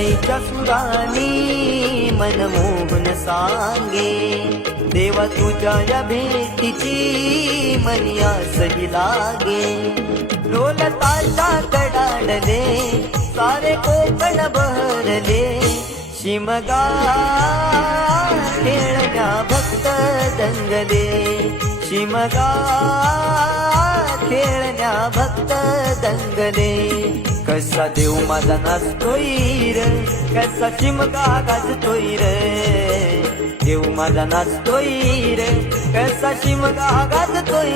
शरणाईच्या सुरानी मनमोहन सांगे, देवा तुझ्या या भेटीची मनी आसही लागे. ढोलताशा कडाडले सारे कोकण बहरले, शिमगा खेळण्या भक्त दंगले, शिमगा खेळण्या भक्त दंगले. कसा देव माझा नाचतोय र, कसा शिमगा गाजतोय र, देव माझा नाचतोय र, कसा शिमगा गाजतोय